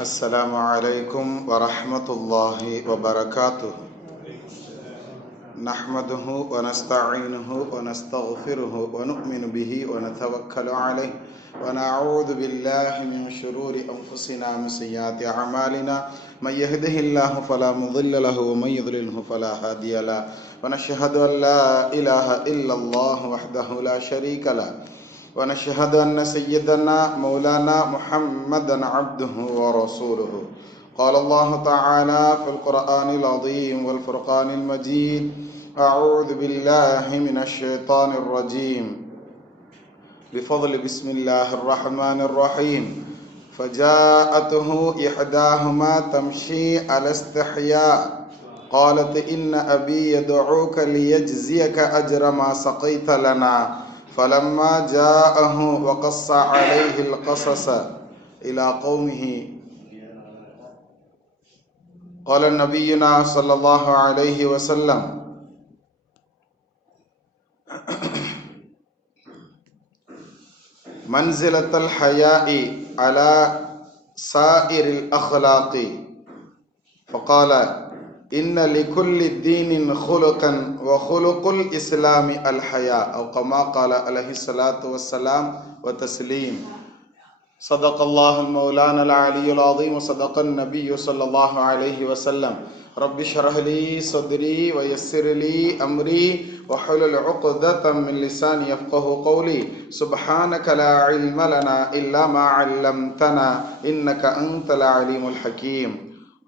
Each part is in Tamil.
السلام عليكم ورحمة الله وبركاته. نحمده ونستعينه ونستغفره ونؤمن به ونتوكل عليه ونعوذ بالله من شرور أنفسنا ومن سيئات أعمالنا. من يهده الله فلا مضل له ومن يضلله فلا هادي له. ونشهد أن لا إله إلا الله وحده لا شريك له. ونشهد أن سيدنا مولانا محمدا عبده ورسوله. قال الله تعالى في القرآن العظيم والفرقان المجيد: أعوذ بالله من الشيطان الرجيم. بفضل بسم الله الرحمن الرحيم. فجاءته إحداهما تمشي على استحياء قالت إن أبي يدعوك ليجزيك أجر ما سقيت لنا. فلما جاءه وقص عليه القصص إلى قومه قال نبينا صلى الله عليه وسلم: منزلة الحياء على سائر الأخلاق. فقال: إن لكل دين خلقا وخلق الإسلام الحياء، أو كما قال عليه الصلاة والسلام وتسليم. صدق الله المولانا العلي العظيم وصدق النبي صلى الله عليه وسلم. رب اشرح لي صدري ويسر لي أمري واحلل عقدة من لساني يفقهوا قولي. سبحانك لا علم لنا إلا ما علمتنا إنك أنت العليم الحكيم.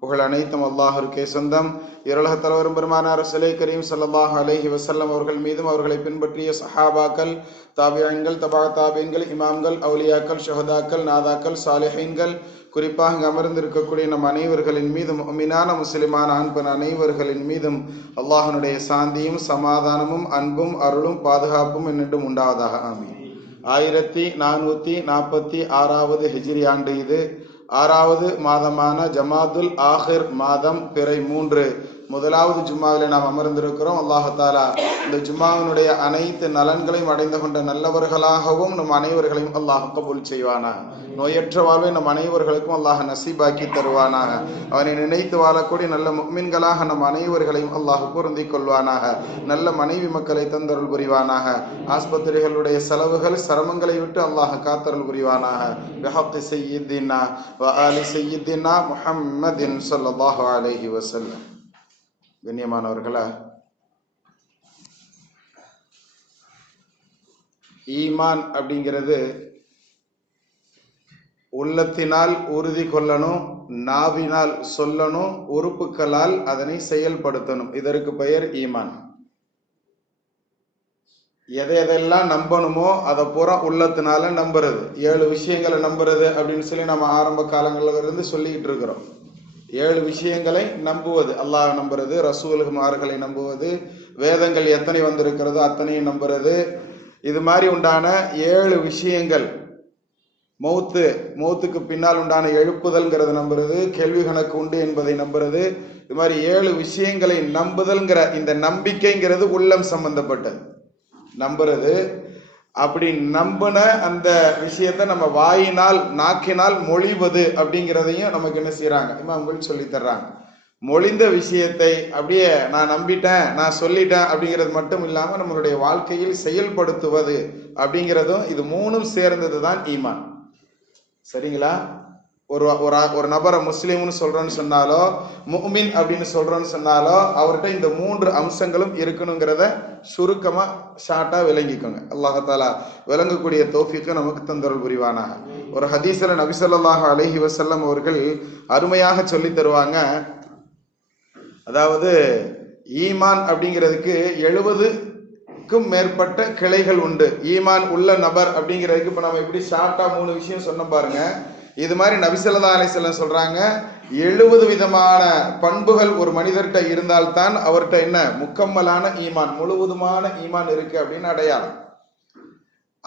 புகழ் அனைத்தும் அல்லாஹ்விற்கே சொந்தம். இரலக தலைவரும் பெருமானார் ரசூலே கரீம் ஸல்லல்லாஹு அலைஹி வஸல்லம் அவர்கள் மீதும் அவர்களை பின்பற்றிய சஹாபாக்கள், தாபிஈன்கள், தபா தாபிஈன்கள், இமாம்கள், அவுலியாக்கள், ஷுஹதாக்கள், நாதாக்கள், சாலிஹீன்கள், குறிப்பாக அமர்ந்திருக்கக்கூடிய நம் அனைவர்களின் மீதும், முஃமினான முஸ்லிமான ஆண் பெண் அனைவர்களின் மீதும் அல்லாஹ்வினுடைய சாந்தியும் சமாதானமும் அன்பும் அருளும் பாதுகாப்பும் என்னென்றும் உண்டாவதாக. ஆமீன். 1446வது ஹிஜ்ரி ஆண்டு இது. 6வது மாதமான ஜமாதுல் ஆஹிர் மாதம் பிறை 3 முதலாவது ஜும்மாவிலே நாம் அமர்ந்திருக்கிறோம். அல்லாஹ் தஆலா இந்த ஜும்மாவினுடைய அனைத்து நலன்களையும் அடைந்து கொண்ட நல்லவர்களாகவும் நம் அனைவர்களையும் அல்லாஹ் கபூல் செய்வானாக. நோயற்ற வாழ்வை நம் அனைவர்களுக்கும் அல்லாஹ் நசீபாக்கி தருவானாக. அவனை நினைத்து வாழக்கூடிய நல்ல முஃமின்களாக நம் அனைவர்களையும் அல்லாஹ் பொருந்தி கொள்வானாக. நல்ல மனைவி மக்களை தந்தருள் புரிவானாக. ஆஸ்பத்திரிகளுடைய செலவுகள் சிரமங்களை விட்டு அல்லாஹ் காத்தருள் புரிவானாக. பிஹக்கி சய்யிதினா வ ஆலி சய்யிதினா முஹம்மதின் ஸல்லல்லாஹு அலைஹி வஸல்லம். கண்ணியமானவர்களா, ஈமான் அப்படிங்கிறது உள்ளத்தினால் உறுதி கொள்ளணும், நாவினால் சொல்லணும், உறுப்புகளால் அதனை செயல்படுத்தணும். இதற்கு பெயர் ஈமான். எதையெல்லாம் நம்பணுமோ அதை பூரா உள்ளத்தினால நம்புறது. 7 விஷயங்களை நம்புறது அப்படின்னு சொல்லி நம்ம ஆரம்ப காலங்களில் இருந்து சொல்லிக்கிட்டு இருக்கிறோம். 7 விஷயங்களை நம்புவது. அல்லாஹ் நம்புறது, ரசூலுமார்களை நம்புவது, வேதங்கள் எத்தனை வந்திருக்கிறதோ அத்தனையும் நம்புறது. இது மாதிரி உண்டான 7 விஷயங்கள். மௌத்துக்கு பின்னால் உண்டான எழுப்புதல்ங்கிறது நம்புறது, கேள்வி கணக்கு உண்டு என்பதை நம்புறது. இது மாதிரி 7 விஷயங்களை நம்புதல்ங்கிற இந்த நம்பிக்கைங்கிறது உள்ளம் சம்பந்தப்பட்டது. நம்புறது. அப்படி நம்பின அந்த விஷயத்த நம்ம வாயினால் நாக்கினால் மொழிவது அப்படிங்கிறதையும் நமக்கு என்ன செய்யறாங்க, இமாம்கள் சொல்லி தர்றாங்க. மொழிந்த விஷயத்தை அப்படியே நான் நம்பிட்டேன், நான் சொல்லிட்டேன் அப்படிங்கிறது மட்டும் இல்லாம நம்மளுடைய வாழ்க்கையில் செயல்படுத்துவது அப்படிங்கிறதும், இது 3ம் சேர்ந்தது தான் ஈமான். சரிங்களா? ஒரு நபரை முஸ்லீம்னு சொல்றோன்னு சொன்னாலோ, முஃமின் அப்படின்னு சொல்றோன்னு சொன்னாலோ, அவர்கிட்ட இந்த 3 அம்சங்களும் இருக்கணுங்கிறத சுருக்கமா ஷார்ட்டா விளங்கிக்கோங்க. அல்லாஹ் தஆலா விளங்கக்கூடிய தௌஃபீக்கை நமக்கு தந்தருள் புரிவானாக. ஒரு ஹதீஸ்ல நபி ஸல்லல்லாஹு அலைஹி வஸல்லம் அவர்கள் அருமையாக சொல்லி தருவாங்க. அதாவது ஈமான் அப்படிங்கிறதுக்கு 70க்கும் மேற்பட்ட கிளைகள் உண்டு. ஈமான் உள்ள நபர் அப்படிங்கிறதுக்கு இப்ப நம்ம எப்படி ஷார்ட்டா 3 விஷயம் சொன்ன பாருங்க. இது மாதிரி நபி ஸல்லல்லாஹு அலைஹி வஸல்லம் சொல்றாங்க, 70 விதமான பண்புகள் ஒரு மனிதர்கிட்ட இருந்தால்தான் அவர்கிட்ட என்ன முக்கம்மலான ஈமான், முழுவதுமான ஈமான் இருக்கு அப்படின்னு அடையாளம்.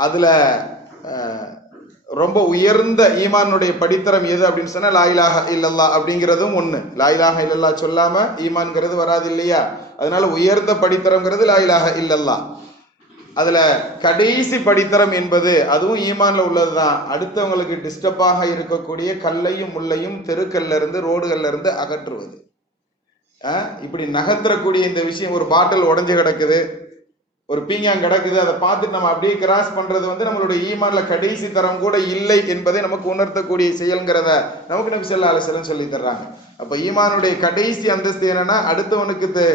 அதுல ரொம்ப உயர்ந்த ஈமானுடைய படித்தரம் எது அப்படின்னு சொன்னா லா இலாஹ இல்லல்லாஹ் அப்படிங்கிறதும் ஒண்ணு. லா இலாஹ இல்லல்லாஹ் சொல்லாம ஈமான்ங்கிறது வராது இல்லையா? அதனால உயர்ந்த படித்தரம்ங்கிறது லா இலாஹ இல்லல்லாஹ். அதுல கடைசி படித்தரம் என்பது அதுவும் ஈமான்ல உள்ளதுதான். அடுத்தவங்களுக்கு டிஸ்டர்பாக இருக்கக்கூடிய கல்லையும் முள்ளையும் தெருக்கல்ல இருந்து ரோடுகள்ல இருந்து அகற்றுவது. இப்படி நகர்த்தக்கூடிய இந்த விஷயம், ஒரு பாட்டில் உடஞ்சு கிடக்குது, ஒரு பீங்காங் கிடக்குது, அதை பார்த்துட்டு நம்ம அப்படியே கிராஸ் பண்றது வந்து நம்மளுடைய ஈமான்ல கடைசி தரம் கூட இல்லை என்பதை நமக்கு உணர்த்தக்கூடிய செயல்ங்கிறத நமக்கு நபி ஸல்லல்லாஹு அலைஹி வஸல்லம் சொல்லி தர்றாங்க. அப்ப ஈமானுடைய கடைசி அந்தஸ்து என்னன்னா, அடுத்தவனுக்கு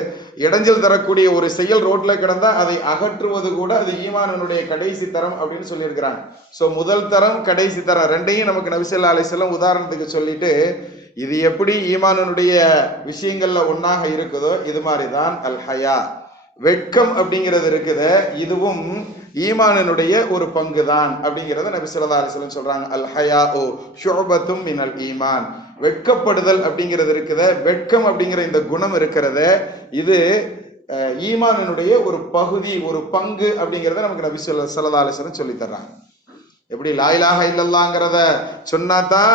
இடைஞ்சல் தரக்கூடிய ஒரு செயல் ரோட்ல கிடந்தா அதை அகற்றுவது கூட அது ஈமானுடைய கடைசி தரம் அப்படின்னு சொல்லியிருக்கிறாங்க. ஸோ முதல் தரம் கடைசி தரம் ரெண்டையும் நமக்கு நபி ஸல்லல்லாஹு அலைஹி வஸல்லம் உதாரணத்துக்கு சொல்லிட்டு, இது எப்படி ஈமானுடைய விஷயங்கள்ல ஒன்னாக இருக்குதோ இது மாதிரிதான் அல் ஹயா, வெட்கம் அப்படிங்கிறது இருக்குது, இதுவும் ஈமானினுடைய ஒரு பங்கு தான் அப்படிங்கிறத நபி ஸல்லல்லாஹு அலைஹி வஸல்லம் சொல்றாங்க. அல் ஹயாஉ ஷுஅபத்தும் மினல் ஈமான், வெட்கப்படுதல் அப்படிங்கிறது இருக்குது, வெட்கம் அப்படிங்கிற இந்த குணம் இருக்கிறது, இது ஈமானினுடைய ஒரு பகுதி, ஒரு பங்கு அப்படிங்கிறத நமக்கு நபி ஸல்லல்லாஹு அலைஹி வஸல்லம் சொல்லி தர்றாங்க. எப்படி லா இலாஹ இல்லல்லாஹ்ங்கிறத சொன்னாதான்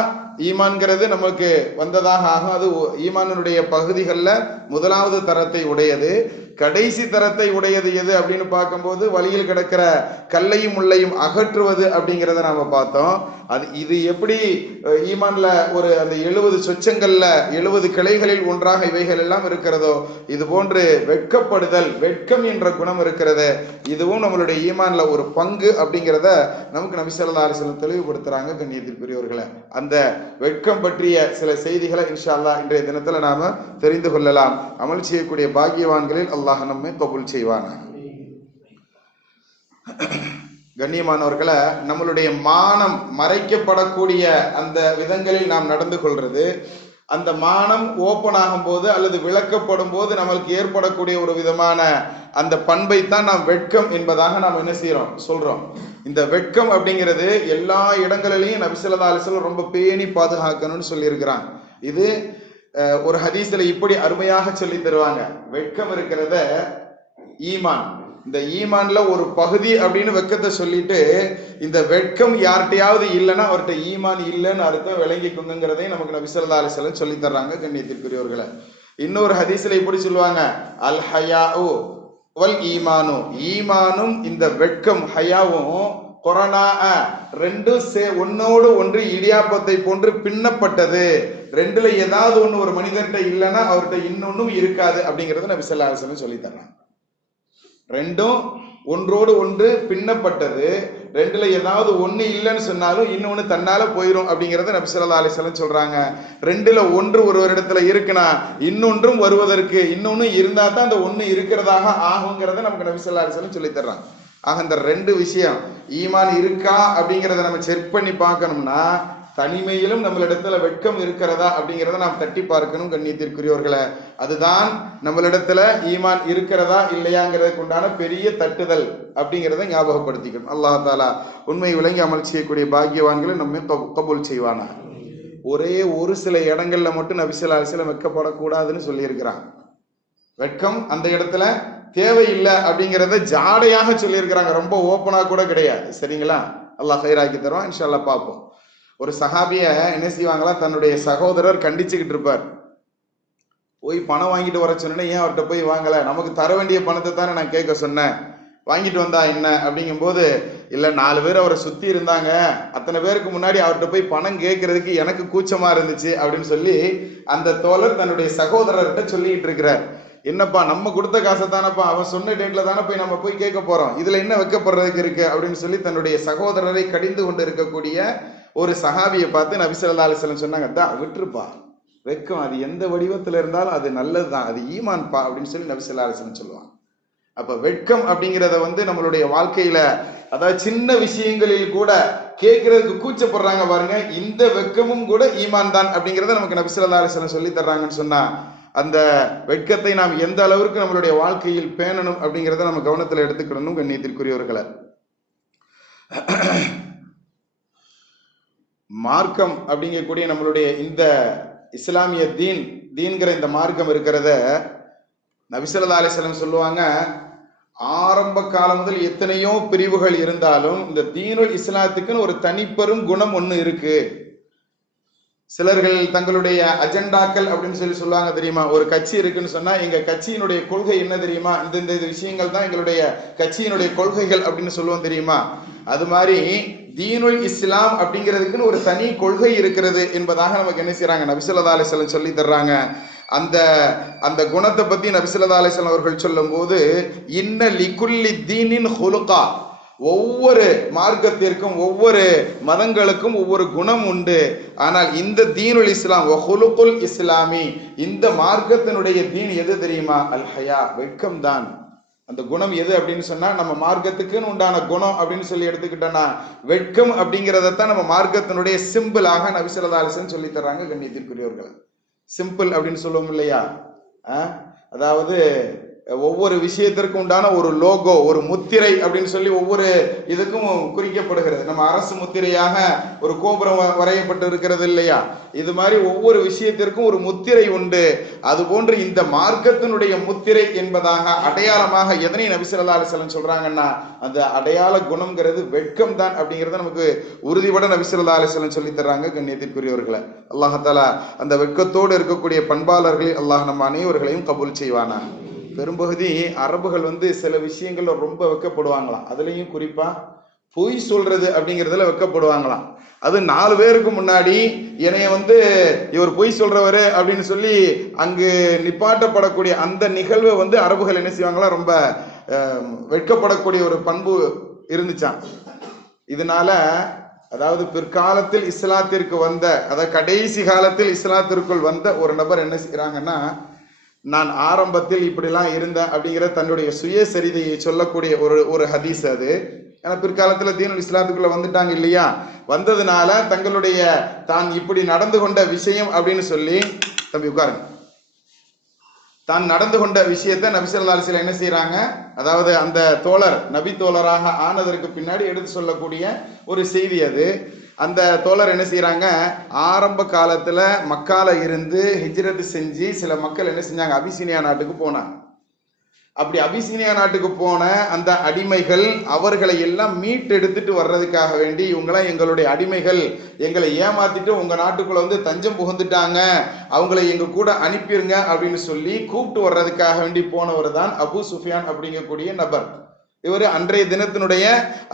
ஈமான்கிறது நமக்கு வந்ததாக ஆகும். அது ஈமானுடைய பகுதிகளில் முதலாவது தரத்தை உடையது. கடைசி தரத்தை உடையது எது அப்படின்னு பார்க்கும்போது வழியில் கிடக்கிற கல்லையும் முள்ளையும் அகற்றுவது அப்படிங்கிறத நாம பார்த்தோம். இது எப்படி ஈமான்ல ஒரு அந்த 70 சொச்சங்கள்ல 70 கிளைகளில் ஒன்றாக இவைகள் எல்லாம் இருக்கிறதோ, இது போன்று வெட்கப்படுதல், வெட்கம் என்ற குணம் இருக்கிறது, இதுவும் நம்மளுடைய ஈமான்ல ஒரு பங்கு அப்படிங்கிறத நமக்கு நபி ஸல்லல்லாஹு அலைஹி வஸல்லம் தெளிவுபடுத்துறாங்க. கண்ணியத்திற்குரியவர்களே, அந்த வெட்கம் பற்றிய சில செய்திகளை இன்ஷா அல்லாஹ் இன்றைய தினத்துல நாம தெரிந்து கொள்ளலாம். அமல் செய்யக்கூடிய பாக்கியவான்களில் அல்லாஹ் நம்மை கபூல் செய்வானாக. கண்ணியமானவர்களை, நம்மளுடைய மானம் மறைக்கப்படக்கூடிய அந்த விதங்களில் நாம் நடந்து கொள்றது, அந்த மானம் ஓப்பன் ஆகும் போது அல்லது விளக்கப்படும் போது நம்மளுக்கு ஏற்படக்கூடிய ஒரு விதமான அந்த பண்பை தான் நாம் வெட்கம் என்பதாக நாம் என்ன செய்யறோம் சொல்றோம். இந்த வெட்கம் அப்படிங்கிறது எல்லா இடங்களிலையும் நபி ஸல்லல்லாஹு அலைஹி வஸல்லம் ரொம்ப பேணி பாதுகாக்கணும்னு சொல்லியிருக்கிறாங்க. இது ஒரு ஹதீஸ்ல இப்படி அருமையாக சொல்லி தருவாங்க. வெட்கம் இருக்கிறத ஈமான், இந்த ஈமான்ல ஒரு பகுதி அப்படின்னு வெட்கத்தை சொல்லிட்டு, இந்த வெட்கம் யார்கிட்டையாவது இல்லைன்னா அவர்கிட்ட ஈமான் இல்லைன்னு அர்த்தம், விளங்கிக்குங்கிறதையும் நமக்கு நபி ஸல்லல்லாஹு அலைஹி வஸல்லம் சொல்லி தர்றாங்க. கண்ணியத்திற்குரியவர்களை, இன்னொரு ஹதீஸ்ல இப்படி சொல்லுவாங்க, அல் ஹயாஉ வல் ஈமானு, ஈமானும் இந்த வெட்கம் ஹயாவும் கொரோனா ரெண்டும் ஒன்னோடு ஒன்று இடியாப்பத்தை போன்று பின்னப்பட்டது, ரெண்டுல ஏதாவது ஒண்ணு ஒரு மனிதர்கிட்ட இல்லைன்னா அவர்கிட்ட இன்னொன்னும் இருக்காது அப்படிங்கறத நபி ஸல்லல்லாஹு அலைஹி வஸல்லம் சொல்லி தர்றாங்க. ரெண்டும் ஒன்றோடு ஒன்று பின்னப்பட்டது, ரெண்டுல ஏதாவது ஒண்ணு இல்லைன்னு சொன்னாலும் இன்னொன்னு தன்னால போயிடும் அப்படிங்கறத நபி ஸல்லல்லாஹு அலைஹி வஸல்லம் சொல்றாங்க. ரெண்டுல ஒன்று ஒரு இடத்துல இருக்குன்னா இன்னொன்றும் வருவதற்கு இன்னொன்னு இருந்தா தான் அந்த ஒண்ணு இருக்கிறதாக ஆகுங்கிறத நமக்கு நபி ஸல்லல்லாஹு அலைஹி வஸல்லம் சொல்லி தர்றாங்க. ஆக இந்த ரெண்டு விஷயம், ஈமான் இருக்கா அப்படிங்கிறத நம்ம செக் பண்ணி பார்க்கணும்னா தனிமையிலும் நம்மளிடத்துல வெட்கம் இருக்கிறதா அப்படிங்கிறத நாம் தட்டி பார்க்கணும். கண்ணியத்திற்குரியவர்களை, அதுதான் நம்மளிடத்துல ஈமான் இருக்கிறதா இல்லையாங்கிறதுக்கு உண்டான பெரிய தட்டுதல் அப்படிங்கிறத ஞாபகப்படுத்திக்கணும். அல்லாஹ் தாலா உண்மை விளங்கி அமல் செய்யக்கூடிய பாக்கியவான்களை நம்ம கபூல் செய்வானா. ஒரே ஒரு சில இடங்கள்ல மட்டும் நபி ஸல்லல்லாஹு அலைஹி வஸல்லம் வெட்கப்படக்கூடாதுன்னு சொல்லியிருக்கிறாங்க. வெட்கம் அந்த இடத்துல தேவையில்லை அப்படிங்கிறத ஜாடையாக சொல்லியிருக்கிறாங்க, ரொம்ப ஓப்பனா கூட கிடையாது. சரிங்களா? அல்லாஹ் ஹைராக்கி தருவான். இன்ஷா அல்லாஹ் பார்ப்போம். ஒரு சஹாபிய என்ன செய்வாங்களா, தன்னுடைய சகோதரர் கண்டிச்சுக்கிட்டு இருப்பார். போய் பணம் வாங்கிட்டு வர சொன்னேன், ஏன் அவர்கிட்ட போய் வாங்கல, நமக்கு தர வேண்டிய பணத்தை தானே நான் கேட்க சொன்னேன், வாங்கிட்டு வந்தா என்ன அப்படிங்கும் போது, இல்ல 4 பேர் அவரை சுத்தி இருந்தாங்க, அத்தனை பேருக்கு முன்னாடி அவர்கிட்ட போய் பணம் கேட்கறதுக்கு எனக்கு கூச்சமா இருந்துச்சு அப்படின்னு சொல்லி அந்த தோழர் தன்னுடைய சகோதரர்கிட்ட சொல்லிட்டு இருக்கிறார். என்னப்பா, நம்ம கொடுத்த காசை தானப்பா, அவன் சொன்ன டேட்ல தானே போய் நம்ம போய் கேட்க போறோம், இதுல என்ன வைக்கப்படுறதுக்கு இருக்கு அப்படின்னு சொல்லி தன்னுடைய சகோதரரை கடிந்து கொண்டு இருக்கக்கூடிய ஒரு சஹாபியை பார்த்து நபி ஸல்லல்லாஹு அலைஹி வஸல்லம் சொன்னாங்க, தான் விட்டுருப்பா, வெட்கம் அது எந்த வடிவத்துல இருந்தாலும் அது நல்லதுதான், அது ஈமான்பா அப்படின்னு சொல்லி நபி ஸல்லல்லாஹு அலைஹி வஸல்லம் சொல்லுவாங்க. அப்ப வெட்கம் அப்படிங்கிறத நம்மளுடைய வாழ்க்கையில, அதாவது சின்ன விஷயங்களில் கூட கேட்கறதுக்கு கூச்சப்படுறாங்க பாருங்க, இந்த வெட்கமும் கூட ஈமான் தான் அப்படிங்கிறத நமக்கு நபி ஸல்லல்லாஹு அலைஹி வஸல்லம் சொல்லி தர்றாங்கன்னு சொன்னா, அந்த வெட்கத்தை நாம் எந்த அளவிற்கு நம்மளுடைய வாழ்க்கையில் பேணணும் அப்படிங்கிறத நம்ம கவனத்தில் எடுத்துக்கிடணும். கண்ணியத்திற்குரியவர்களை, மார்க்கம் அப்படிங்கக்கூடிய நம்மளுடைய இந்த இஸ்லாமிய தீன்கிற இந்த மார்க்கம் இருக்கிறத நபி ஸல்லல்லாஹு அலைஹி வஸல்லம் சொல்லுவாங்க, ஆரம்ப காலம் முதல் எத்தனையோ பிரிவுகள் இருந்தாலும் இந்த தீனுல் இஸ்லாத்துக்குன்னு ஒரு தனிப்பெரும் குணம் ஒண்ணு இருக்கு. சிலர்கள் தங்களுடைய அஜெண்டாக்கள் அப்படின்னு சொல்லுவாங்க தெரியுமா. ஒரு கட்சி இருக்குன்னு சொன்னா எங்க கட்சியினுடைய கொள்கை என்ன தெரியுமா, இந்த விஷயங்கள் தான் எங்களுடைய கட்சியினுடைய கொள்கைகள் அப்படின்னு சொல்லுவோம் தெரியுமா. அது மாதிரி தீனுல் இஸ்லாம் அப்படிங்கிறதுக்குன்னு ஒரு தனி கொள்கை இருக்கிறது என்பதாக நமக்கு என்ன செய்யறாங்க, நபி ஸல்லல்லாஹு அலைஹி வஸல்லம் சொல்லி தர்றாங்க. அந்த அந்த குணத்தை பத்தி நபி ஸல்லல்லாஹு அலைஹி வஸல்லம் அவர்கள் சொல்லும் போது, இன்ன லிகுல்லி தீனின் ஹுலுகா, ஒவ்வொரு மார்க்கத்திற்கும் ஒவ்வொரு மதங்களுக்கும் ஒவ்வொரு குணம் உண்டு. ஆனால் இந்த தீனுல் இஸ்லாம் வஹுலுகுல் இஸ்லாமி, இந்த மார்க்கத்தினுடைய தீன் எது தெரியுமா, அல் ஹயா, வெட்கம் தான். அந்த குணம் எது அப்படின்னு சொன்னா, நம்ம மார்க்கத்துக்குன்னு உண்டான குணம் அப்படின்னு சொல்லி எடுத்துக்கிட்டோம்னா வெட்கம் அப்படிங்கிறதான் நம்ம மார்க்கத்தினுடைய சிம்பிளாக நபி ஸல்லல்லாஹு அலைஹி வஸல்லம் சொல்லி தர்றாங்க. கண்ணியத்திற்குரியவர்கள், சிம்பிள் அப்படின்னு சொல்லுவோம் இல்லையா, அதாவது ஒவ்வொரு விஷயத்திற்கும் உண்டான ஒரு லோகோ, ஒரு முத்திரை அப்படின்னு சொல்லி ஒவ்வொரு இதுக்கும் குறிக்கப்படுகிறது. நம்ம அரசு முத்திரையாக ஒரு கோபுரம் வரையப்பட்டு இருக்கிறது இல்லையா, இது மாதிரி ஒவ்வொரு விஷயத்திற்கும் ஒரு முத்திரை உண்டு. அது போன்று இந்த மார்க்கத்தினுடைய முத்திரை என்பதாக அடையாளமாக எதனை நபி ஸல்லல்லாஹு அலைஹி வஸல்லம் சொல்றாங்கன்னா, அந்த அடையாள குணம்ங்கிறது வெட்கம் தான் அப்படிங்கிறத நமக்கு உறுதிபட நபி ஸல்லல்லாஹு அலைஹி வஸல்லம் சொல்லி தர்றாங்க. கண்ணியத்திற்குரியவர்களை, அல்லாஹ் தஆலா அந்த வெட்கத்தோடு இருக்கக்கூடிய பண்பாளர்களை அல்லாஹ் நம்ம அனைவர்களையும் கபூல் செய்வானா. பெரும்பகுதி அரபுகள் சில விஷயங்கள்ல ரொம்ப வெக்கப்படுவாங்களாம். அதுலயும் குறிப்பா பொய் சொல்றது அப்படிங்கிறதுல வெக்கப்படுவாங்களாம். அது 4 பேருக்கு முன்னாடி என்னைய இவர் பொய் சொல்றவரு அப்படின்னு சொல்லி அங்கு நிப்பாட்டப்படக்கூடிய அந்த நிகழ்வை அரபுகள் என்ன செய்வாங்களா, ரொம்ப வெட்கப்படக்கூடிய ஒரு பண்பு இருந்துச்சான். இதனால அதாவது பிற்காலத்தில் இஸ்லாத்திற்கு அதாவது கடைசி காலத்தில் இஸ்லாத்திற்குள் வந்த ஒரு நபர் என்ன செய்யறாங்கன்னா, நான் ஆரம்பத்தில் இப்படிலாம் இருந்தேன் அப்படிங்கிற தன்னுடைய சுயசரிதையை சொல்லக்கூடிய ஒரு ஹதீஸ் அது. ஏன்னா பிற்காலத்தில் தீனுல் இஸ்லாத்துக்குள்ள வந்துட்டாங்க இல்லையா, வந்ததுனால தங்களுடைய தான் இப்படி நடந்து கொண்ட விஷயம் அப்படின்னு சொல்லி, தம்பி உட்காருங்க, தான் நடந்து கொண்ட விஷயத்தை நபி ஸல்லல்லாஹு அலைஹி வஸல்லம் என்ன செய்யறாங்க, அதாவது அந்த தோழர் நபி தோழராக ஆனதற்கு பின்னாடி எடுத்து சொல்லக்கூடிய ஒரு செய்தி அது. அந்த தோழர் என்ன செய்யறாங்க, ஆரம்ப காலத்துல மக்கால இருந்து ஹிஜ்ரத் செஞ்சு சில மக்கள் என்ன செஞ்சாங்க, அபிசீனியா நாட்டுக்கு போனாங்க. அப்படி அபிசீனியா நாட்டுக்கு போன அந்த அடிமைகள் அவர்களை எல்லாம் மீட்டெடுத்துட்டு வர்றதுக்காக வேண்டி, இவங்களாம் எங்களுடைய அடிமைகள், எங்களை ஏமாத்திட்டு உங்க நாட்டுக்குள்ள தஞ்சம் புகுந்துட்டாங்க, அவங்களை எங்க கூட அனுப்பிடுங்க அப்படின்னு சொல்லி கூப்பிட்டு வர்றதுக்காக வேண்டி போனவர் தான் அபு சுஃபியான் அப்படிங்கக்கூடிய நபர். இவர் அன்றைய தினத்தினுடைய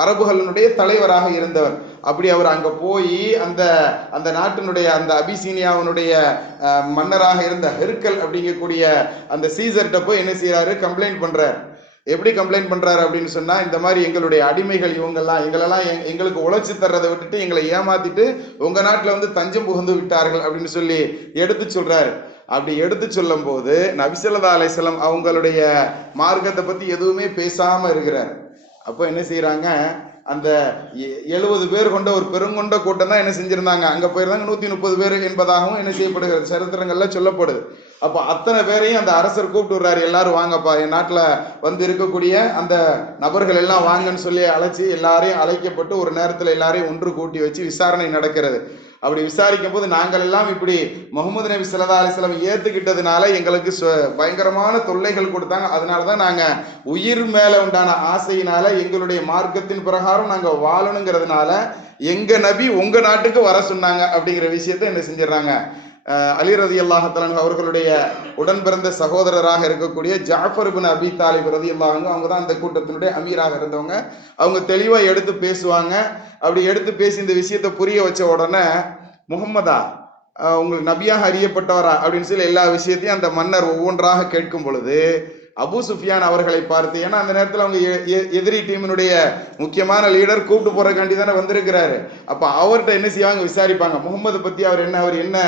அரபுகளினுடைய தலைவராக இருந்தவர். அப்படி அவர் அங்க போய் அந்த அந்த நாட்டினுடைய அந்த அபிசீனியாவினுடைய மன்னராக இருந்த ஹெர்கல் அப்படிங்கக்கூடிய அந்த சீசர்கிட்ட போய் என்ன செய்யறாரு, கம்ப்ளைண்ட் பண்றாரு. எப்படி கம்ப்ளைண்ட் பண்றாரு அப்படின்னு சொன்னா, இந்த மாதிரி எங்களுடைய அடிமைகள் இவங்கெல்லாம் எங்களுக்கு உழைச்சி தர்றதை விட்டுட்டு எங்களை ஏமாத்திட்டு உங்க நாட்டுல தஞ்சம் புகுந்து விட்டார்கள் அப்படின்னு சொல்லி எடுத்து சொல்றாரு. அப்படி எடுத்து சொல்லும் போது நபி ஸல்லல்லாஹு அலைஹி வஸல்லம் அவங்களுடைய மார்க்கத்தை பத்தி எதுவுமே பேசாம இருக்கிறார். அப்போ என்ன செய்யறாங்க, அந்த 70 பேர் கொண்ட ஒரு பெருங்கொண்ட கூட்டம் தான் என்ன செஞ்சிருந்தாங்க, அங்க போயிருந்தாங்க. 130 பேர் என்பதாகவும் என்ன செய்யப்படுகிறது, சரித்திரங்கள்ல சொல்லப்படுது. அப்போ அத்தனை பேரையும் அந்த அரசர் கூப்பிட்டு விடுறாரு, எல்லாரும் வாங்கப்பா, என் நாட்டுல இருக்கக்கூடிய அந்த நபர்கள் எல்லாம் வாங்கன்னு சொல்லி அழைச்சி எல்லாரையும் அழைக்கப்பட்டு ஒரு நேரத்துல எல்லாரையும் ஒன்று கூட்டி வச்சு விசாரணை நடக்கிறது. அப்படி விசாரிக்கும் போது, நாங்கள் எல்லாம் இப்படி முஹம்மது நபி ஸல்லல்லாஹு அலைஹி வஸல்லம் ஏத்துக்கிட்டதுனால எங்களுக்கு பயங்கரமான தொல்லைகள் கொடுத்தாங்க. அதனாலதான் நாங்க உயிர் மேல உண்டான ஆசையினால எங்களுடைய மார்க்கத்தின் பிரகாரம் நாங்க வாழணுங்கிறதுனால எங்க நபி உங்க நாட்டுக்கு வர சொன்னாங்க அப்படிங்கிற விஷயத்த என்ன செஞ்சிடறாங்க, அலி ரலியல்லாஹு தஆலா அவர்களுடைய உடன் பிறந்த சகோதரராக இருக்கக்கூடிய ஜாஃபர் இப்னு அபி தாலிப் ரலியல்லாஹு அன்ஹு, அவங்க தான் அந்த கூட்டத்தினுடைய அமீராக இருந்தவங்க. அவங்க தெளிவா எடுத்து பேசுவாங்க. அப்படி எடுத்து பேசி இந்த விஷயத்தை புரிய வச்ச உடனே, முகம்மதா உங்களுக்கு நபியாக அறியப்பட்டவரா அப்படின்னு சொல்லி எல்லா விஷயத்தையும் அந்த மன்னர் ஒவ்வொன்றாக கேட்கும் பொழுது, அபு சுஃபியான் அவர்களை பார்த்து, ஏன்னா அந்த நேரத்தில் அவங்க எதிரி டீமினுடைய முக்கியமான லீடர் கூப்பிட்டு போறதுக்காண்டி தானே வந்திருக்கிறாரு. அப்ப அவர்கிட்ட என்ன செய்வாங்க, விசாரிப்பாங்க முகம்மது பத்தி, அவர் என்ன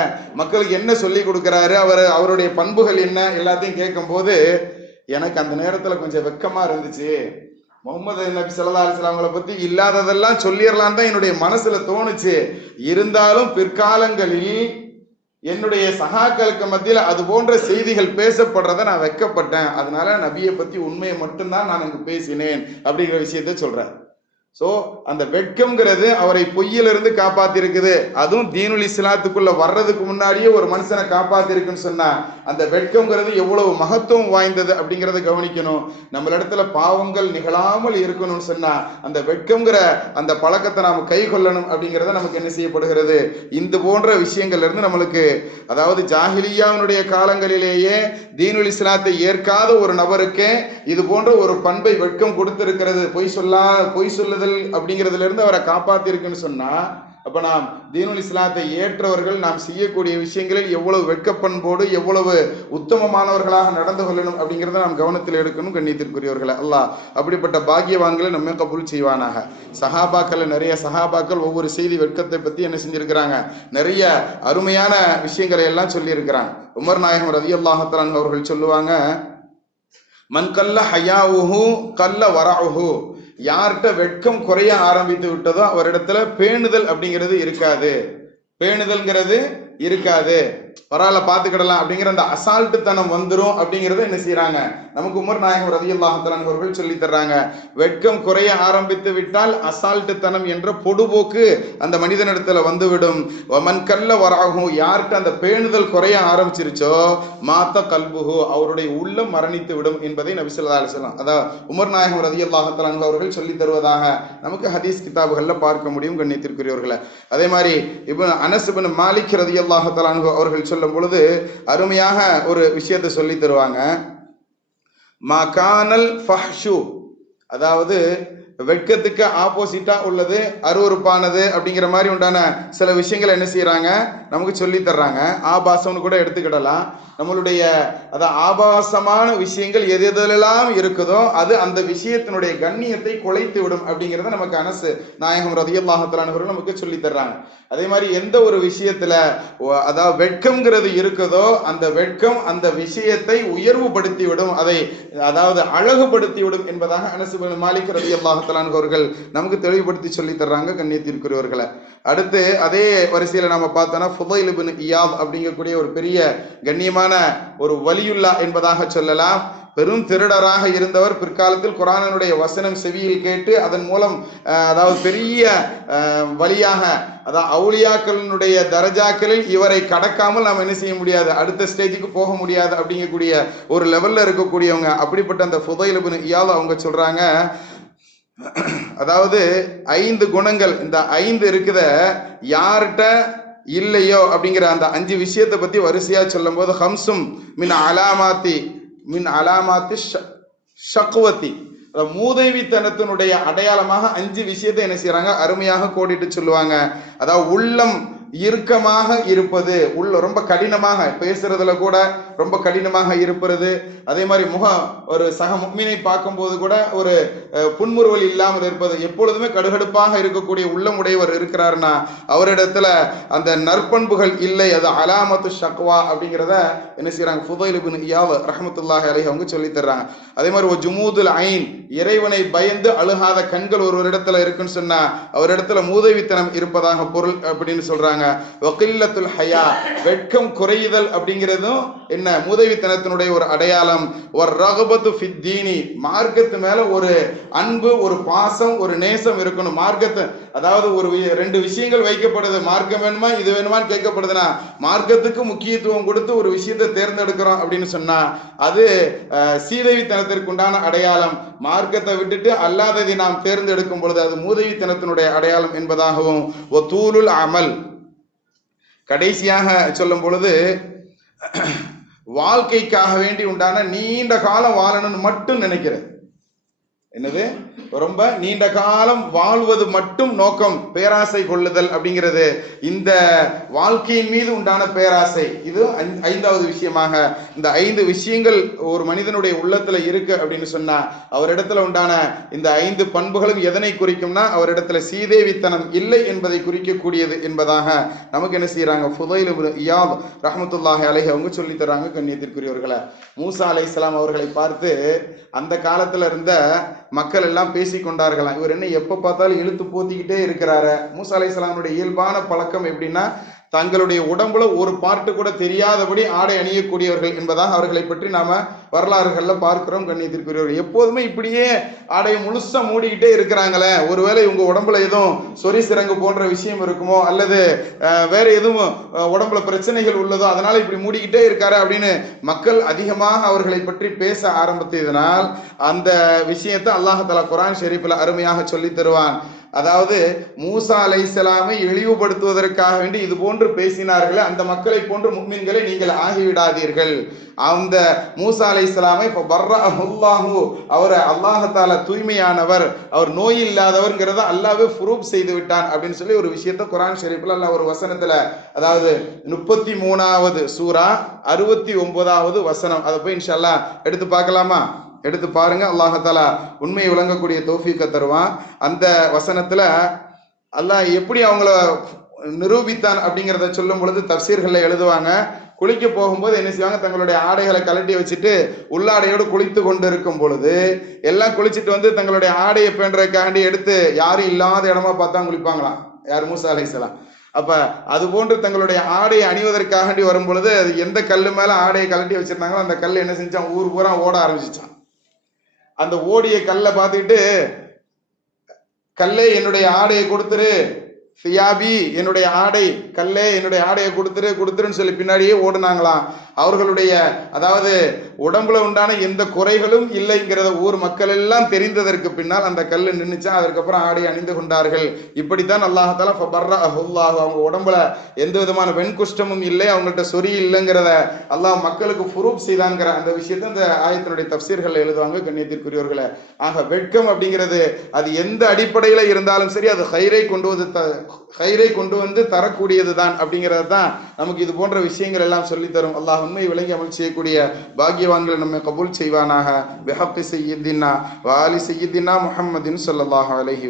மக்களுக்கு என்ன சொல்லி கொடுக்கிறாரு, அவருடைய பண்புகள் என்ன, எல்லாத்தையும் கேட்கும் போது எனக்கு அந்த நேரத்துல கொஞ்சம் வெக்கமா இருந்துச்சு. முகமது நபி ஸல்லல்லாஹு அலைஹி வஸல்லம் அவங்களை பத்தி இல்லாததெல்லாம் சொல்லிடலாம் தான் என்னுடைய மனசுல தோணுச்சு. இருந்தாலும் பிற்காலங்களில் என்னுடைய சகாக்களுக்கு மத்தியில் அது போன்ற செய்திகள் பேசப்படுறத நான் வெக்கப்பட்டேன். அதனால நபியை பத்தி உண்மையை மட்டும்தான் நான் அங்கு பேசினேன் அப்படிங்கிற விஷயத்த சொல்றேன். சோ அந்த வெட்கம்ங்கிறது அவரை பொய்யிலிருந்து காப்பாத்தி இருக்குது. அதுவும் தீனுல் இஸ்லாத்துக்குள்ள வர்றதுக்கு முன்னாடியே ஒரு மனுஷனை காப்பாத்தி இருக்குன்னு சொன்னா அந்த வெட்கம்ங்கிறது எவ்வளவு மகத்துவம் வாய்ந்தது அப்படிங்கறத கவனிக்கணும். நம்மளிடத்துல பாவங்கள் நிகழாமல் இருக்கணும்னு சொன்னா அந்த வெட்கம்ங்கிற அந்த பழக்கத்தை நாம கை கொள்ளணும் அப்படிங்கறத நமக்கு என்ன செய்யப்படுகிறது. இந்த போன்ற விஷயங்கள்ல இருந்து நம்மளுக்கு, அதாவது ஜாஹிலியாவினுடைய காலங்களிலேயே தீனுல் இஸ்லாத்தை ஏற்காத ஒரு நபருக்கு இது போன்ற ஒரு பண்பை வெட்கம் கொடுத்திருக்கிறது. பொய் சொல்லுதல் அப்படிங்கிறதுல இருந்து அவரை காப்பாத்தி இருக்குன்னு சொன்னா, அப்ப நாம் தீனுல் இஸ்லாத்தை ஏற்றவர்கள் நாம் செய்யக்கூடிய விஷயங்களில் எவ்வளவு வெட்கப்பண்போடு எவ்வளவு உத்தமமானவர்களாக நடந்து கொள்ளணும் அப்படிங்கிறத நாம் கவனத்தில் எடுக்கணும். கண்ணியத்திற்குரியவர்களை அல்லாஹ் அப்படிப்பட்ட பாக்கியவான்களை நம்ம கபூல் செய்வானாக. சஹாபாக்கள், நிறைய சஹாபாக்கள் ஒவ்வொரு செய்தி வெட்கத்தை பத்தி என்ன செஞ்சிருக்கிறாங்க, நிறைய அருமையான விஷயங்களை எல்லாம் சொல்லி இருக்கிறாங்க. உமர் நாயகம் ரலியல்லாஹு தஆலா அவர்கள் சொல்லுவாங்க, மன் கல்ல ஹயாவுஹு கல்ல வரஉஹு, யார்கிட்ட வெட்கம் குறைய ஆரம்பித்து விட்டதோ அவரிடத்துல பேணுதல் அப்படிங்கிறது இருக்காது. பேணுதல்ங்கிறது இருக்காது. பரவாயில்ல பாத்துக்கிடலாம் அப்படிங்கிற அந்த அசால்ட்டு தனம் வந்துரும் அப்படிங்கறத என்ன செய்யறாங்க, நமக்கு உமர் நாயகம் ரலியல்லாஹு தஆலா அவர்கள் சொல்லி தர்றாங்க. வெட்கம் குறைய ஆரம்பித்து விட்டால் அசால்ட்டு தனம் என்ற பொடுபோக்கு அந்த மனிதனிடத்துல வந்துவிடும். வமன் கல்ல வராகு, யார்கிட்ட அந்த பேணுதல் குறைய ஆரம்பிச்சிருச்சோ மாத்த கல்புஹு, அவருடைய உள்ளம் மரணித்து விடும் என்பதை நபி ஸல்லல்லாஹு அலைஹி வஸல்லம், அதாவது உமர் நாயகம் ரலியல்லாஹு தஆலா அவர்கள் சொல்லி தருவதாக நமக்கு ஹதீஸ் கிதாபுகள்ல பார்க்க முடியும். கண்ணியத்திற்குரியவர்களை, அதே மாதிரி இப்னு அனஸ் இப்னு மாலிக் ரலியல்லாஹு தஆலா அவர்கள் சொல்லும் பொழுது அருமையாக ஒரு விஷயத்தை சொல்லி தருவாங்க. மகானல் ஃபஹ்ஷு, அதாவது வெட்கத்துக்கு ஆப்போசிட்டா உள்ளது அருவருப்பானது அப்படிங்கிற மாதிரி உண்டான சில விஷயங்களை என்ன செய்யறாங்க, நமக்கு சொல்லி தர்றாங்க. ஆபாசம்னு கூட எடுத்துக்கிடலாம். நம்மளுடைய ஆபாசமான விஷயங்கள் எது எதெல்லாம் இருக்குதோ அது அந்த விஷயத்தினுடைய கண்ணியத்தை குலைத்து விடும் அப்படிங்கிறத நமக்கு அனஸ் நாயகம் ரலியல்லாஹு தஆலா அவர்கள் நமக்கு சொல்லி தர்றாங்க. அதே மாதிரி எந்த ஒரு விஷயத்துல அதாவது வெட்கம்ங்கிறது இருக்குதோ அந்த வெட்கம் அந்த விஷயத்தை உயர்வுபடுத்தி விடும், அதை அதாவது அழகுபடுத்தி விடும் என்பதாக அனஸ் இப்னு மாலிக் ரலியல்லாஹு தஆலா அவர்கள் நமக்கு தெளிவுபடுத்தி சொல்லி தர்றாங்க. கண்ணியத்திற்குரியவர்களை, அடுத்து அதே வரிசையில நாம பார்த்தோம்னா ஃபுதைல் இப்னு இயாத் அப்படிங்கக்கூடிய ஒரு பெரிய கண்ணியமான ஒரு வலியுல்லா என்பதாக சொல்லலாம். பெரும் திருடராக இருந்தவர் பிற்காலத்தில் குர்ஆனுடைய வசனம் செவியில் கேட்டு அதன் மூலம் அதாவது பெரிய வழியாக, அதாவது அவுலியாக்களினுடைய தரஜாக்களில் இவரை கடக்காமல் நாம் என்ன செய்ய முடியாது, அடுத்த ஸ்டேஜுக்கு போக முடியாது அப்படிங்கக்கூடிய ஒரு லெவல்ல இருக்கக்கூடியவங்க. அப்படிப்பட்ட அந்த ஃபுதைல் இப்னு இயாத் அவங்க சொல்றாங்க, அதாவது 5 குணங்கள், இந்த 5 இருக்குத யார்கிட்ட இல்லையோ அப்படிங்கிற அந்த 5 விஷயத்தை பத்தி வரிசையா சொல்லும் போது ஹம்சும் மின் அலாமாத்தி ஷக்வதி, மூதேவித்தனத்தினுடைய அடையாளமாக 5 விஷயத்தை என்ன செய்யறாங்க, அருமையாக கோடிட்டு சொல்லுவாங்க. அதாவது உள்ளம் இறுக்கமாக இருப்பது, உள்ள ரொம்ப கடினமாக பேசுறதுல கூட ரொம்ப கடினமாக இருப்பது. அதே மாதிரி முகம், ஒரு சக முஃமினை பார்க்கும் போது கூட ஒரு புன்முறுவல் இல்லாமல் இருப்பது, எப்பொழுதுமே கடுகடுப்பாக இருக்கக்கூடிய உள்ளம் உடையவர் இருக்கிறார்னா அவரிடத்துல அந்த நற்பண்புகள் இல்லை. அது அலாமத்து ஷக்வா அப்படிங்கிறத என்ன செய்யறாங்க, ஃபுதைல் இப்னு இயாத் ரஹ்மத்துல்லாஹி அலைஹி அவங்க சொல்லி தர்றாங்க. அதே மாதிரி ஒரு ஜுமூதுல் ஐன், இறைவனை பயந்து அழுகாத கண்கள் ஒரு இடத்துல இருக்குன்னு சொன்னா அவரிடத்துல மூதேவித்தனம் இருப்பதாக பொருள் அப்படின்னு சொல்றாங்க. வகில்லத்துல் ஹயா, வெட்கம் குறையுதல் அப்படிங்கிறதும் என்ன, மூதேவித்தனத்தினுடைய ஒரு அடையாளம். ஒரு ரகபத்து ஃபித்தீனி, மார்க்கத்து மேல ஒரு அன்பு, ஒரு பாசம், ஒரு நேசம் இருக்கணும். மார்க்கத்தை, அதாவது ஒரு 2 விஷயங்கள் வைக்கப்படுது, மார்க்கம் வேணுமா இது வேணுமான்னு கேட்கப்படுதுன்னா மார்க்கத்துக்கு முக்கியத்துவம் கொடுத்து ஒரு விஷயத்தை தேர்ந்தெடுக்கிறோம் அப்படின்னு சொன்னா அது சீதேவித்தனத்திற்கு உண்டான அடையாளம். மார்க்கத்தை விட்டுட்டு அல்லாததை நாம் தேர்ந்தெடுக்கும் பொழுது அது மூதேவித்தனத்தினுடைய அடையாளம் என்பதாகவும். ஒதூலுல் அமல், கடைசியாக சொல்லும் பொழுது வாழ்க்கைக்காக வேண்டி உண்டான நீண்ட காலம் வாழணும்னு மட்டும் நினைக்கிறது. என்னது, ரொம்ப நீண்ட காலம் வாழ்வது மட்டும் நோக்கம், பேராசை கொள்ளுதல் அப்படிங்கிறது, இந்த வாழ்க்கையின் மீது உண்டான பேராசை. இது 5வது விஷயமாக. இந்த 5 விஷயங்கள் ஒரு மனிதனுடைய உள்ளத்துல இருக்கு அப்படின்னு சொன்னா அவரிடத்துல உண்டான இந்த 5 பண்புகளும் எதனை குறிக்கும்னா அவரிடத்துல சீதேவித்தனம் இல்லை என்பதை குறிக்கக்கூடியது என்பதாக நமக்கு என்ன செய்யறாங்க, ஃபுதைல் இப்னு இயாத் ரஹ்மத்துல்லாஹி அலைஹி அவங்க சொல்லி தராங்க. கண்ணியத்திற்குரியவர்களை, மூசா அலைஹிஸ்ஸலாம் அவர்களை பார்த்து அந்த காலத்துல இருந்த மக்கள் எல்லாம் பேசிக்கொண்டார்களாம், இவர் என்ன எப்ப பார்த்தாலும் இழுத்து போத்திக்கிட்டே இருக்கிறாரு. மூசா அலைஹிஸ்ஸலாமுடைய இயல்பான பழக்கம் எப்படின்னா தங்களுடைய உடம்புல ஒரு பார்ட்டு கூட தெரியாதபடி ஆடை அணியக்கூடியவர்கள் என்பதாக அவர்களை பற்றி நாம வரலாறுகள்ல பார்க்கிறோம். கண்ணியத்திற்குரியவர்கள் எப்போதுமே இப்படியே ஆடையை முழுசா மூடிக்கிட்டே இருக்கிறாங்களே, ஒருவேளை இவங்க உடம்புல எதுவும் சொறி சிறங்கு போன்ற விஷயம் இருக்குமோ, அல்லது வேற எதுவும் உடம்புல பிரச்சனைகள் உள்ளதோ, அதனால இப்படி மூடிக்கிட்டே இருக்காரு அப்படின்னு மக்கள் அதிகமாக அவர்களை பற்றி பேச ஆரம்பித்ததனால் அந்த விஷயத்தை அல்லாஹ் தஆலா குர்ஆன் ஷரீஃபில் அருமையாக சொல்லி தருவான். அதாவது மூசா அலைஹிஸ்ஸலாமை இழிவுபடுத்துவதற்காக வேண்டி இது போன்று பேசினார்களே, அந்த மக்களை போன்று முஃமின்களை நீங்கள் ஆகிவிடாதீர்கள். அந்த மூசா அலைஹிஸ்ஸலாமை அவர் அல்லாஹ் தஆலா தூய்மையானவர், அவர் நோய் இல்லாதவர்ங்கிறத அல்லாஹ்வே ப்ரூவ் செய்து விட்டான் அப்படின்னு சொல்லி ஒரு விஷயத்தை குர்ஆன் ஷரீஃப்ல அல்லாஹ் ஒரு வசனத்துல, அதாவது 33வது சூரா 69வது வசனம், அதை போய் இன்ஷா அல்லாஹ் எடுத்து பார்க்கலாமா? எடுத்து பாருங்க. அல்லாஹ் தஆலா உண்மையை விளங்கக்கூடிய தௌஃபீக்கை தருவான். அந்த வசனத்துல அல்லாஹ் எப்படி அவங்கள நிரூபித்தான் அப்படிங்கிறத சொல்லும் பொழுது தஃசீர்கள்ல எழுதுவாங்க, குளிக்க போகும்போது என்ன செய்வாங்க, தங்களுடைய ஆடைகளை கலட்டி வச்சுட்டு உள்ளாடையோடு குளித்து கொண்டு இருக்கும் பொழுது எல்லாம் குளிச்சுட்டு வந்து தங்களுடைய ஆடையை பேணுறதுக்காண்டி எடுத்து யாரும் இல்லாத இடமா பார்த்தா குளிப்பாங்களாம். யார்? மூசா அலைஹிஸ்ஸலாம். அப்ப அது போன்று தங்களுடைய ஆடையை அணிவதற்காண்டி வரும் பொழுது அது எந்த கல்லு மேல ஆடையை கலட்டி வச்சிருந்தாங்களோ அந்த கல் என்ன செஞ்சான், ஊர் பூரா ஓட ஆரம்பிச்சிச்சான். அந்த ஓடிய கல்லை பார்த்துக்கிட்டு, கல்லே என்னுடைய ஆடையை கொடுத்துரு, சியாபி என்னுடைய ஆடை, கல்லே என்னுடைய ஆடையை கொடுத்துருன்னு சொல்லி பின்னாடியே ஓடுனாங்களாம். அவர்களுடைய அதாவது உடம்புல உண்டான எந்த குறைகளும் இல்லைங்கிறத ஊர் மக்கள் எல்லாம் தெரிந்ததற்கு பின்னால் அந்த கல்லு நின்றுச்சா, அதற்கப்புறம் ஆடை அணிந்து கொண்டார்கள். இப்படித்தான் அல்லாஹ் தஆலா ஃபபர்ரஅஹுல்லாஹ், அவங்க உடம்புல எந்த விதமான வெண்குஷ்டமும் இல்லை, அவங்கள்ட்ட சொறி இல்லைங்கிறத அல்லாஹ் மக்களுக்கு ப்ரூவ் செய்தான்ங்கிற அந்த விஷயத்தை இந்த ஆயத்தினுடைய தஃசீர்கள் எழுதுவாங்க. கண்ணியத்திற்குரியவர்களே, ஆக வெட்கம் அப்படிங்கிறது அது எந்த அடிப்படையில இருந்தாலும் சரி, அது ஹைரை கொண்டு வந்து தரக்கூடியது தான் அப்படிங்கிறது தான் நமக்கு இது போன்ற விஷயங்கள் எல்லாம் சொல்லி தரும். அல்லாஹ் உண்மை விளங்கி அமல் செய்யக்கூடிய பாக்கியவான்களை நம்மை கபூல் செய்வானாக. பிஹக்கி சய்யிதினா வ ஆலி சய்யிதினா முஹம்மதின் ஸல்லல்லாஹு அலைஹி